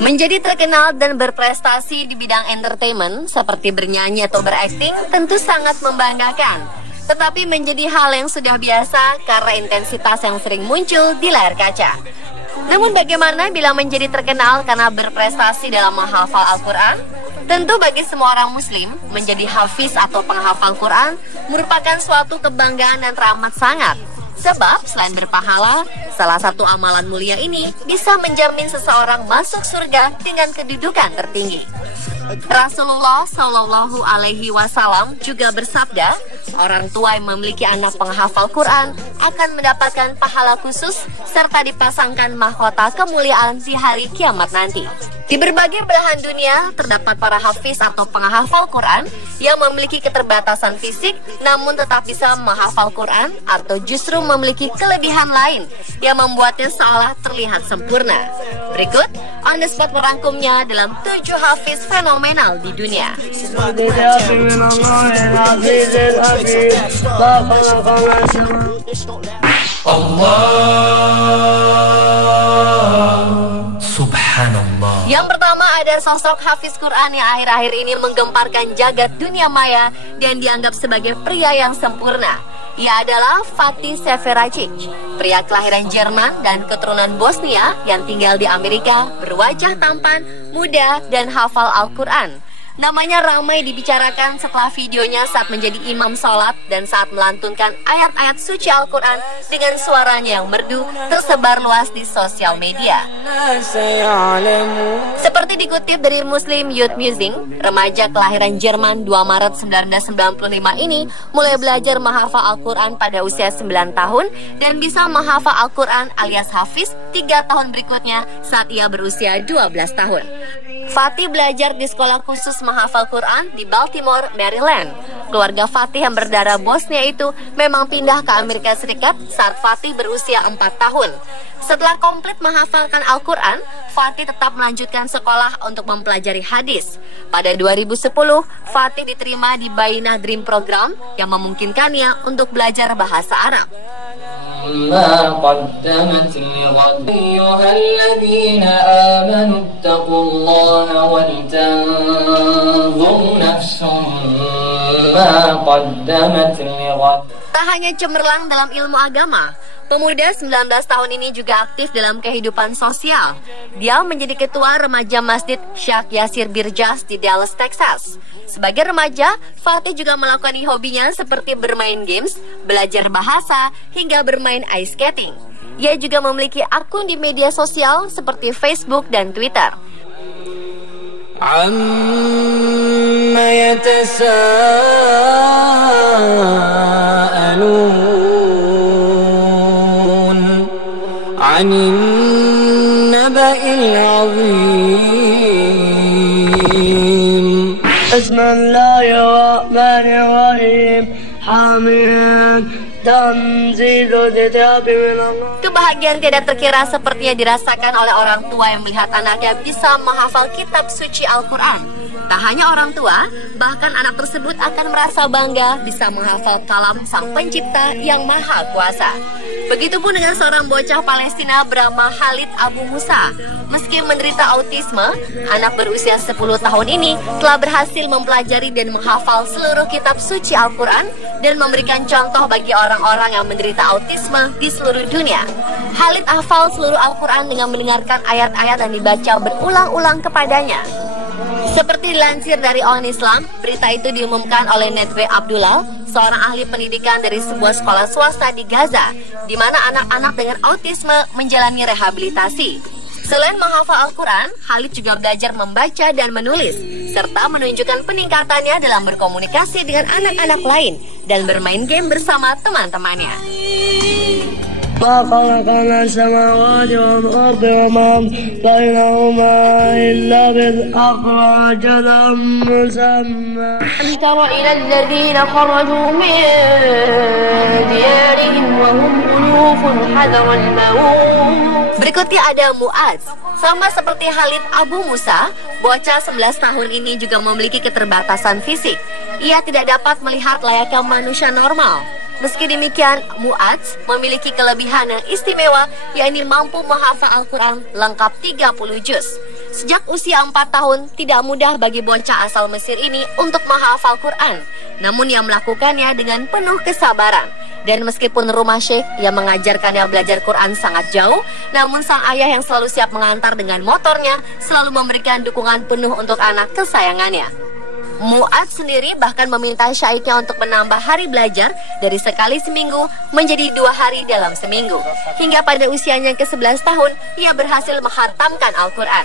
Menjadi terkenal dan berprestasi di bidang entertainment seperti bernyanyi atau berakting tentu sangat membanggakan. Tetapi menjadi hal yang sudah biasa karena intensitas yang sering muncul di layar kaca. Namun bagaimana bila menjadi terkenal karena berprestasi dalam menghafal Al-Quran? Tentu bagi semua orang muslim, menjadi hafiz atau penghafal Quran merupakan suatu kebanggaan dan teramat sangat. Sebab selain berpahala, salah satu amalan mulia ini bisa menjamin seseorang masuk surga dengan kedudukan tertinggi. Rasulullah Shallallahu Alaihi Wasallam juga bersabda, orang tua yang memiliki anak penghafal Quran akan mendapatkan pahala khusus serta dipasangkan mahkota kemuliaan di hari kiamat nanti. Di berbagai belahan dunia terdapat para hafiz atau penghafal Quran yang memiliki keterbatasan fisik namun tetap bisa menghafal Quran atau justru memiliki kelebihan lain yang membuatnya seolah terlihat sempurna. Berikut on the spot merangkumnya dalam 7 hafiz fenomenal di dunia. Subhanallah. Yang pertama ada sosok hafiz Quran yang akhir-akhir ini menggemparkan jagat dunia maya dan dianggap sebagai pria yang sempurna. Ia adalah Fatih Severacic, pria kelahiran Jerman dan keturunan Bosnia yang tinggal di Amerika, berwajah tampan, muda, dan hafal Al-Quran. Namanya ramai dibicarakan setelah videonya saat menjadi imam sholat dan saat melantunkan ayat-ayat suci Al-Quran dengan suaranya yang merdu tersebar luas di sosial media. Seperti dikutip dari Muslim Youth Musing, remaja kelahiran Jerman 2 Maret 1995 ini mulai belajar menghafal Al-Quran pada usia 9 tahun dan bisa menghafal Al-Quran alias hafiz 3 tahun berikutnya saat ia berusia 12 tahun. Fatih belajar di sekolah khusus menghafal Quran di Baltimore, Maryland. Keluarga Fatih yang berdarah Bosnia itu memang pindah ke Amerika Serikat saat Fatih berusia 4 tahun. Setelah komplit menghafalkan Al-Quran, Fatih tetap melanjutkan sekolah untuk mempelajari hadis. Pada 2010, Fatih diterima di Bainah Dream Program yang memungkinkannya untuk belajar bahasa Arab. ما قدمت لغد أيها الذين آمنوا اتقوا الله ولتنظر نفس ما قدمت لغد. Tak hanya cemerlang dalam ilmu agama, pemuda 19 tahun ini juga aktif dalam kehidupan sosial. Dia menjadi ketua remaja Masjid Syekh Yasir Birjas di Dallas, Texas. Sebagai remaja, Fatih juga melakukan hobinya seperti bermain games, belajar bahasa, hingga bermain ice skating. Ia juga memiliki akun di media sosial seperti Facebook dan Twitter. عما يتساءلون عن النبأ العظيم بسم الله الرحمن الرحيم حميد تنزيل الكتاب من الله. Kebahagiaan tidak terkira sepertinya dirasakan oleh orang tua yang melihat anaknya bisa menghafal kitab suci Al-Quran. Tak hanya orang tua, bahkan anak tersebut akan merasa bangga bisa menghafal kalam Sang Pencipta yang Maha Kuasa. Begitupun dengan seorang bocah Palestina bernama Khalid Abu Musa. Meski menderita autisme, anak berusia 10 tahun ini telah berhasil mempelajari dan menghafal seluruh kitab suci Al-Quran dan memberikan contoh bagi orang-orang yang menderita autisme di seluruh dunia. Khalid hafal seluruh Al-Quran dengan mendengarkan ayat-ayat yang dibaca berulang-ulang kepadanya. Seperti dilansir dari On Islam, berita itu diumumkan oleh Nedwe Abdullah, seorang ahli pendidikan dari sebuah sekolah swasta di Gaza, di mana anak-anak dengan autisme menjalani rehabilitasi. Selain menghafal Al-Quran, Khalid juga belajar membaca dan menulis, serta menunjukkan peningkatannya dalam berkomunikasi dengan anak-anak lain dan bermain game bersama teman-temannya. ما خلقنا السماوات والأرض وما بينهما إلا بالحق وأجل مسمى. ألم تر إلى الذين خرجوا من ديارهم وهم ألوف حذر الموت. Berikutnya ada Muaz. Sama seperti Khalid Abu Musa, bocah 11 tahun ini juga memiliki keterbatasan fisik. Ia tidak dapat melihat layaknya manusia normal. Meski demikian, Mu'adz memiliki kelebihan yang istimewa, yakni mampu menghafal Al-Quran lengkap 30 juz. Sejak usia 4 tahun, tidak mudah bagi bocah asal Mesir ini untuk menghafal Quran. Namun ia melakukannya dengan penuh kesabaran. Dan meskipun rumah Syekh yang mengajarkannya belajar Quran sangat jauh, namun sang ayah yang selalu siap mengantar dengan motornya selalu memberikan dukungan penuh untuk anak kesayangannya. Mu'adz sendiri bahkan meminta syaiknya untuk menambah hari belajar dari sekali seminggu menjadi 2 hari dalam seminggu. Hingga pada usianya ke-11 tahun, ia berhasil menghatamkan Al-Quran.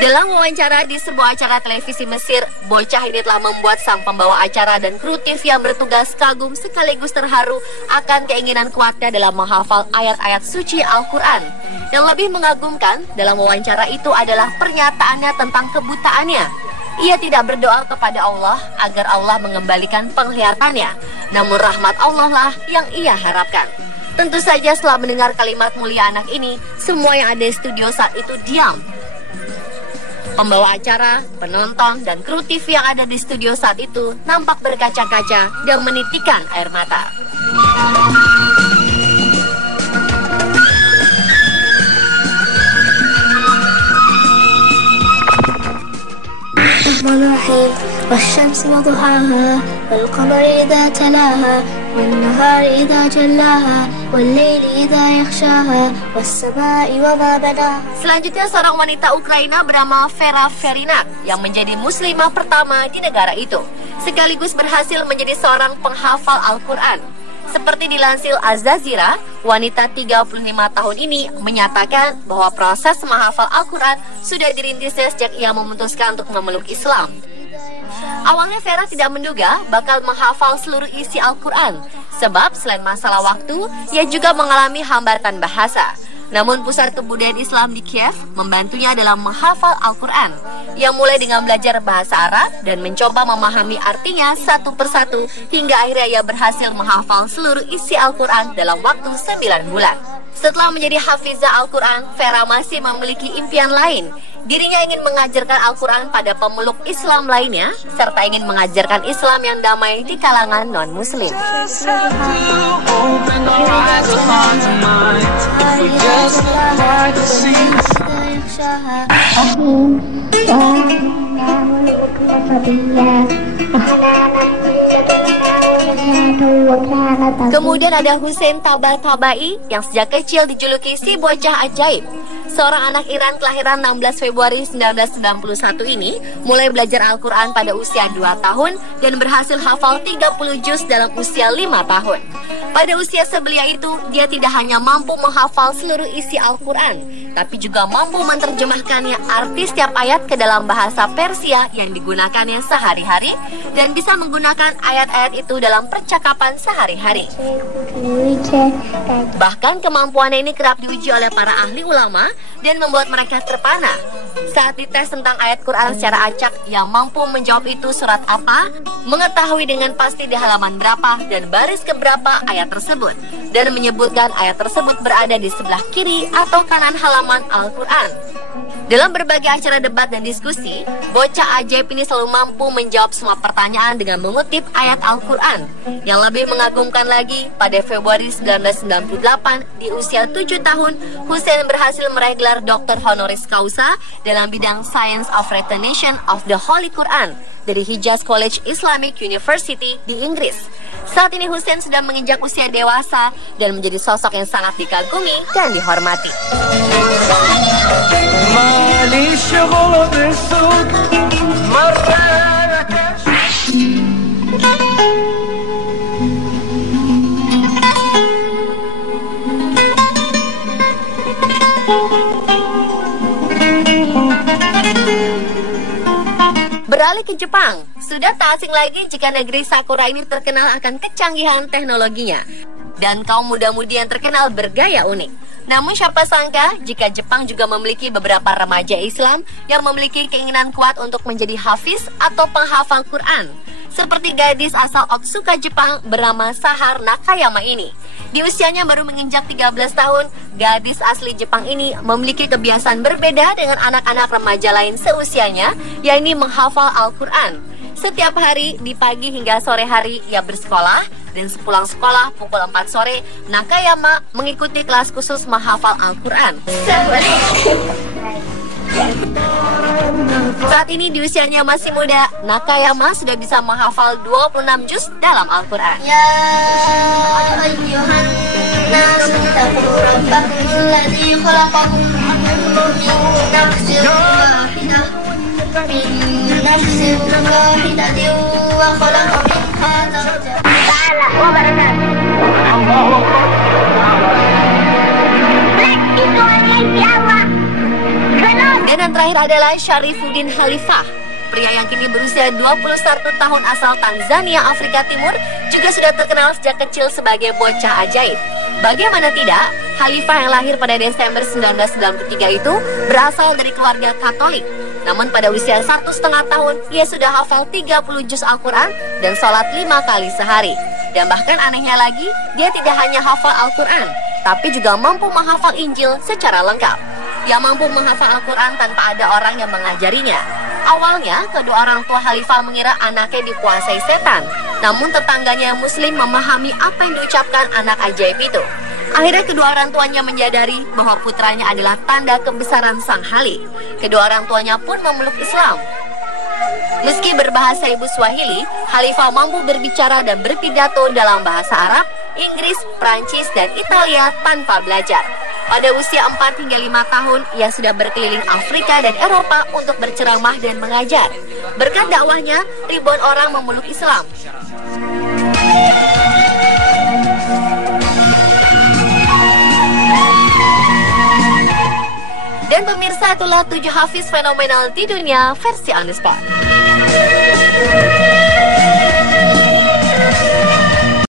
Dalam wawancara di sebuah acara televisi Mesir, bocah ini telah membuat sang pembawa acara dan kru TV yang bertugas kagum sekaligus terharu akan keinginan kuatnya dalam menghafal ayat-ayat suci Al-Quran. Yang lebih mengagumkan dalam wawancara itu adalah pernyataannya tentang kebutaannya. Ia tidak berdoa kepada Allah agar Allah mengembalikan penglihatannya, namun rahmat Allah lah yang ia harapkan. Tentu saja setelah mendengar kalimat mulia anak ini, semua yang ada di studio saat itu diam. Pembawa acara, penonton, dan kru TV yang ada di studio saat itu nampak berkaca-kaca dan menitikan air mata. Bismillahirrahmanirrahim. Wasyamsi wa duhaha wal qamari idza talaha wan nahari idza jallaha wal laili idza yaghshaha was samai wa ma banaha. Selanjutnya seorang wanita Ukraina bernama Vera Ferinat yang menjadi muslimah pertama di negara itu, sekaligus berhasil menjadi seorang penghafal Al-Quran. Seperti dilansir Az-Zazira, wanita 35 tahun ini menyatakan bahwa proses menghafal Al-Quran sudah dirintisnya sejak ia memutuskan untuk memeluk Islam. Awalnya Vera tidak menduga bakal menghafal seluruh isi Al-Quran, sebab selain masalah waktu, ia juga mengalami hambatan bahasa. Namun pusat kebudayaan Islam di Kiev membantunya dalam menghafal Al-Quran. Ia mulai dengan belajar bahasa Arab dan mencoba memahami artinya satu persatu hingga akhirnya ia berhasil menghafal seluruh isi Al-Quran dalam waktu 9 bulan. Setelah menjadi hafizah Al-Quran, Vera masih memiliki impian lain. Dirinya ingin mengajarkan Al-Quran pada pemeluk Islam lainnya, serta ingin mengajarkan Islam yang damai di kalangan non-Muslim. Kemudian ada Hussein Tabatabai yang sejak kecil dijuluki si bocah ajaib. Seorang anak Iran kelahiran 16 Februari 1991 ini mulai belajar Al-Quran pada usia 2 tahun dan berhasil hafal 30 juz dalam usia 5 tahun. Pada usia sebelia itu, dia tidak hanya mampu menghafal seluruh isi Al-Quran, tapi juga mampu menerjemahkannya arti setiap ayat ke dalam bahasa Persia yang digunakannya sehari-hari dan bisa menggunakan ayat-ayat itu dalam percakapan sehari-hari. Bahkan kemampuannya ini kerap diuji oleh para ahli ulama dan membuat mereka terpana. Saat dites tentang ayat Quran secara acak, yang mampu menjawab itu surat apa, mengetahui dengan pasti di halaman berapa dan baris keberapa ayat tersebut, dan menyebutkan ayat tersebut berada di sebelah kiri atau kanan halaman Al-Quran. Dalam berbagai acara debat dan diskusi, bocah ajaib ini selalu mampu menjawab semua pertanyaan dengan mengutip ayat Al-Quran. Yang lebih mengagumkan lagi, pada Februari 1998, di usia 7 tahun, Hussein berhasil meraih gelar Dr. Honoris Causa dalam bidang Science of Retention of the Holy Quran dari Hijaz College Islamic University di Inggris. Saat ini Hussein sudah menginjak usia dewasa dan menjadi sosok yang sangat dikagumi dan dihormati. Beralih ke Jepang, sudah tak asing lagi jika negeri Sakura ini terkenal akan kecanggihan teknologinya dan kaum muda-mudi yang terkenal bergaya unik. Namun siapa sangka jika Jepang juga memiliki beberapa remaja Islam yang memiliki keinginan kuat untuk menjadi hafiz atau penghafal Quran. Seperti gadis asal Otsuka, Jepang bernama Sahar Nakayama ini. Di usianya baru menginjak 13 tahun, gadis asli Jepang ini memiliki kebiasaan berbeda dengan anak-anak remaja lain seusianya, yakni menghafal Al-Quran. Setiap hari, di pagi hingga sore hari, ia bersekolah Dan sepulang sekolah pukul 4 sore, Nakayama mengikuti kelas khusus menghafal Al-Quran. Saat ini di usianya masih muda, Nakayama sudah bisa menghafal 26 juz dalam Al-Quran. Ya ayyuhan nas taqu rabbakum alladzi khalaqakum min nafsin wahidatin wa khalaqa minha zawjaha. Ta'ala wa barakatuh. Dan yang terakhir adalah Syarifuddin Khalifah. Pria yang kini berusia 21 tahun asal Tanzania, Afrika Timur, juga sudah terkenal sejak kecil sebagai bocah ajaib. Bagaimana tidak, Khalifah yang lahir pada Desember 1993 itu berasal dari keluarga Katolik. Namun pada usia 1,5 tahun, ia sudah hafal 30 juz Al-Quran dan sholat 5 kali sehari. Dan bahkan anehnya lagi, dia tidak hanya hafal Al-Quran, tapi juga mampu menghafal Injil secara lengkap. Dia mampu menghafal Al-Quran tanpa ada orang yang mengajarinya. Awalnya, kedua orang tua Khalifah mengira anaknya dikuasai setan. Namun tetangganya yang muslim memahami apa yang diucapkan anak ajaib itu. Akhirnya kedua orang tuanya menyadari bahwa putranya adalah tanda kebesaran Sang Khalik. Kedua orang tuanya pun memeluk Islam. Meski berbahasa ibu Swahili, Khalifah mampu berbicara dan berpidato dalam bahasa Arab, Inggris, Prancis, dan Italia tanpa belajar. Pada usia 4 hingga 5 tahun, ia sudah berkeliling Afrika dan Eropa untuk berceramah dan mengajar. Berkat dakwahnya, ribuan orang memeluk Islam. Dan pemirsa, itulah 7 hafiz fenomenal di dunia versi On The Spot.